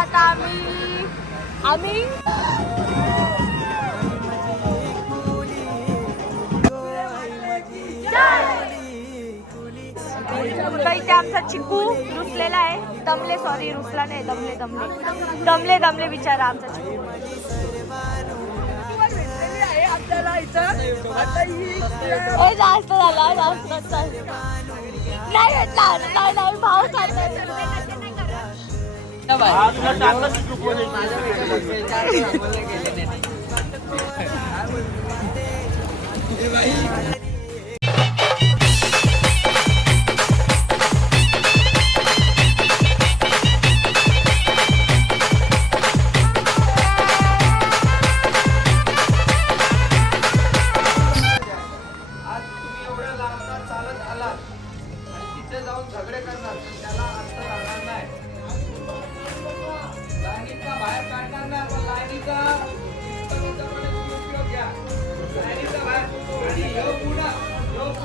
आता आम्ही इथे आमचा चिकू रुसलेला आहे. दमले, सॉरी रुसला नाही, दमले बिचारा आमचा चिकू. जास्त झाला, जास्त नाही भेटला, नाही भाव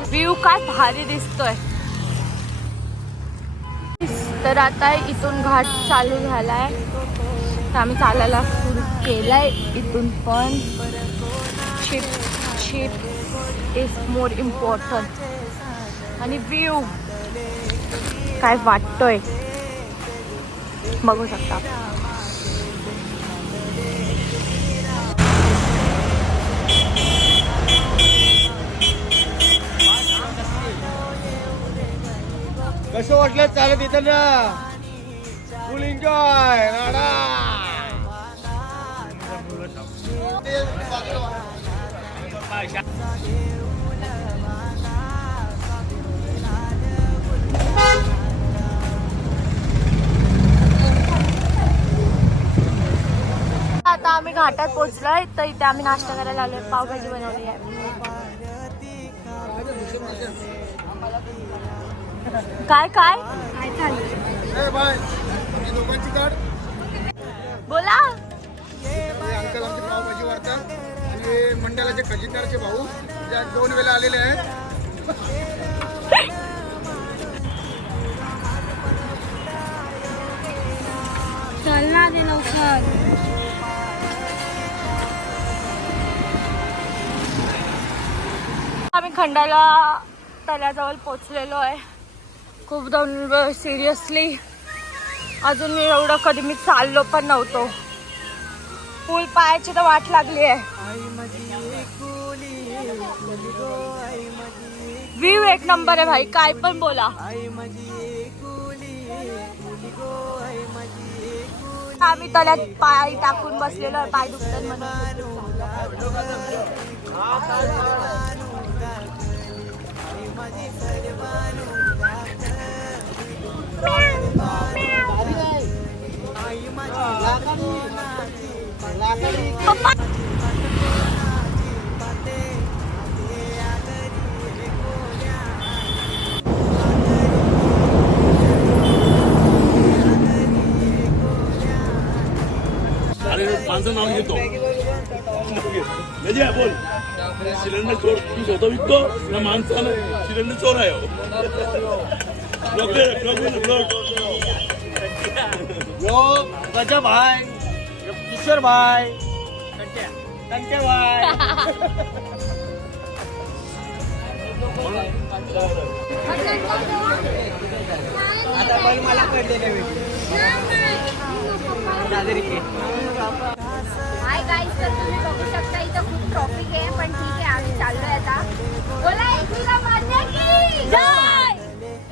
व्ह्यू काय भारी दिसतोय. तर आता इथून घाट चालू झालाय, तर आम्ही चालायला सुरू केलाय. इथून पण शिप इज मोर इम्पॉर्टंट. आणि व्ह्यू काय वाटतोय बघू शकता. कसं वाटलं चालत इथं ना? फुल एन्जॉय. आता आम्ही घाटात पोहोचलोय, तर इथे आम्ही नाश्ता करायला आलोय. पावभाजी बनवली आहे. काय काय काय चाललंय दोघांची काढ बोला. अंकल आमचे पावभाजी वाढतात आणि मंडळाचे खजिनदारचे भाऊ ज्या 2 वेळा आलेले आहेत. चल ना दे लवकर. आम्ही खंडाला तळ्याजवळ पोचलेलो आहे. खूप दम, सिरियसली अजून मी एवढं कधी मी चाललो पण नव्हतो. फुल पायाची तर वाट लागली आहे. व्ह्यू एक नंबर आहे भाई, काय पण बोला. आम्ही तळ्यात पाय टाकून बसलेलो आहे, पाय दुखतात म्हणून. माणसं नाव घेतो बोल. सिलेंडर चोर तू स्वतः विकतो ना? माणसानं सिलेंडर चोर आहे. गजा भाई, किशोर भाई, कंटे भाई. आता पण मला कळलेलं हाय गाईस, तर तुम्ही बघू शकता इथं खूप ट्रॉफिक आहे, पण ठीक आहे आम्ही चाललोय आता. बोला एकविरा माता की जय,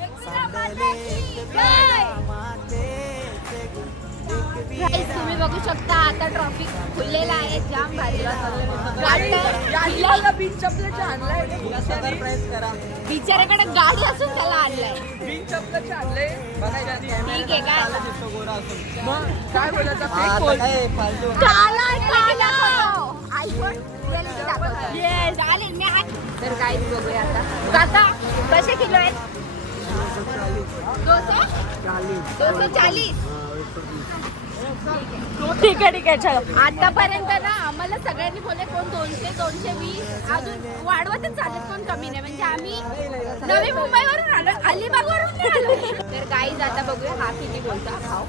एकविरा माता की जय. गाईस तुम्ही बघू शकता आता ट्रॉफिक खुललेला आहे, जाम भारी. बिचाऱ्याकडे गाडी असून त्याला आणलंय. ठीक आहे काय बोलायचं. तर काय बघूया आता. काका कसे किलो आहेत? 240. ठीक आहे चलो. आतापर्यंत ना आम्हाला सगळ्यांनी बोलले कोण 200 220 अजून वाढवतच चालत, कोण कमी नाही. म्हणजे आम्ही नवी मुंबईवरून आलो, अलिबागवरून नाही आलो. तर गाईज आता बघूया हा किती बोलता. खाऊ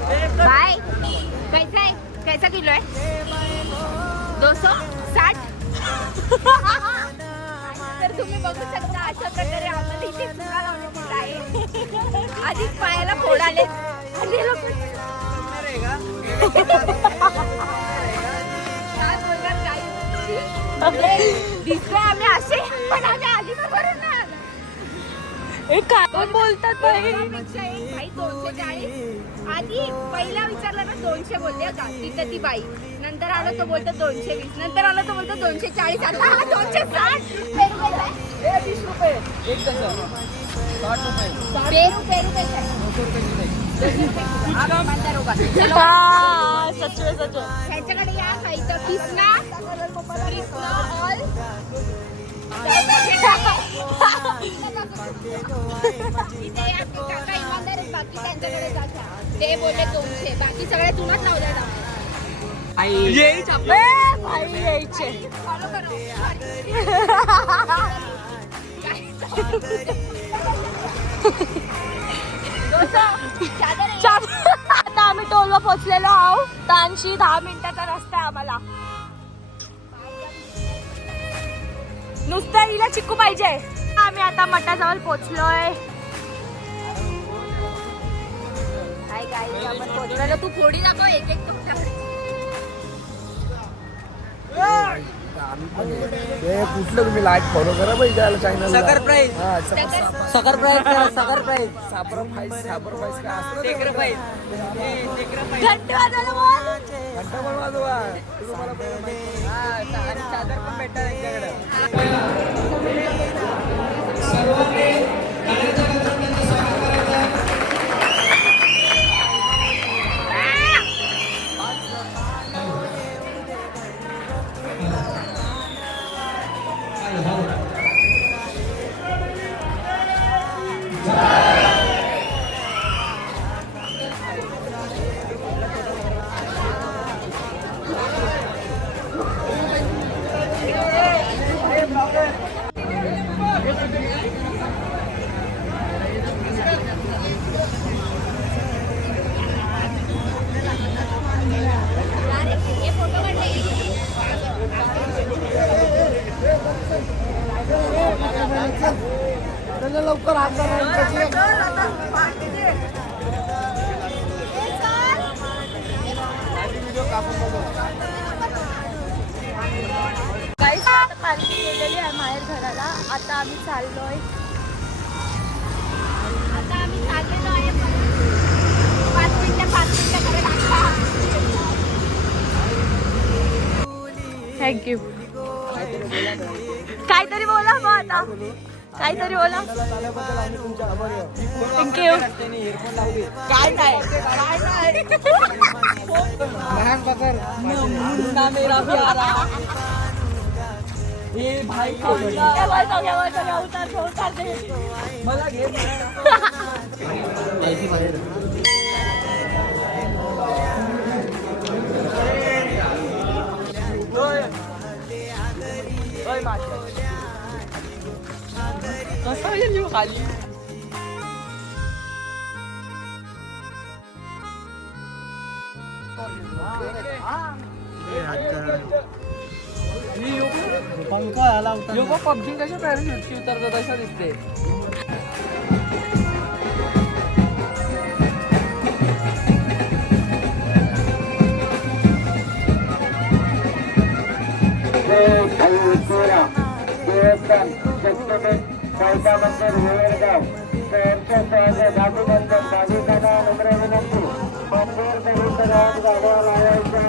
बाय कैसा है, कैसा किलो है? 260. तर तुम्ही बघू शकता अशा प्रकारे आम्हाला इथे चुना लावण्यात आहे. आधीच पायाला फोड आले आणि लोक काय बोलणार काय दिसतोय आम्ही असे पण आम्ही आधी तर बरोबर ना काय बोलतात भाई 240. आधी पहिला विचारलं ना 200 बोलले का तिथं ती बाई, नंतर आलं तो बोलतो 220, नंतर आलं तो बोलतो 240, आता 260. 20 रुपये एक डझन. 60 रुपये. पेरू कैसा त्यांच्याकडे या खायचं कृष्णा ऑल इथे या काका इमानदार आहेत, बाकी त्यांच्याकडे जाता ते बोलले 200, बाकी सगळे तुलाच लावल्या यायचे फॉलो करो. आता आम्ही टोलला पोहोचलेलो आहोत. 10 मिनिटाचा रस्ता आहे आम्हाला. नुसतं हिला चिक्कू पाहिजे. आम्ही आता मठाजवळ पोहोचलोय. काय काय आपण पोहोचलो. तू फोडी दाखव एक एक तुमच्याकडे. कुठलं तुम्ही लाईट फॉलो करा बाई त्याला चॅनल सकर प्राईज सापर फाईस काय असतं टेकर प्राईज घंटे वाजवलं बोल. घंटा पण वाजवा तुम्हाला आणि चादर पण भेटतात त्यांच्याकडे. लवकर गाईस आता पालखी गेलेली आहे माहेर घराला. आता आम्ही चाललेलो आहे. 5 मिनिटाकडे टाका. थँक्यू. काहीतरी बोला मग आता. काहीतरी बोला. थँक्यू. काय नाही हे भाई मला घे. कसं येईल खाली. पंखा आला होता. पबजी कशा पॅराशूटची उतरतात असं दिसते. मंदिर वेळगाव धातूबंधन भाविकांना नम्र विनंती. मंदिर परिसरात गाड्या लावायच्या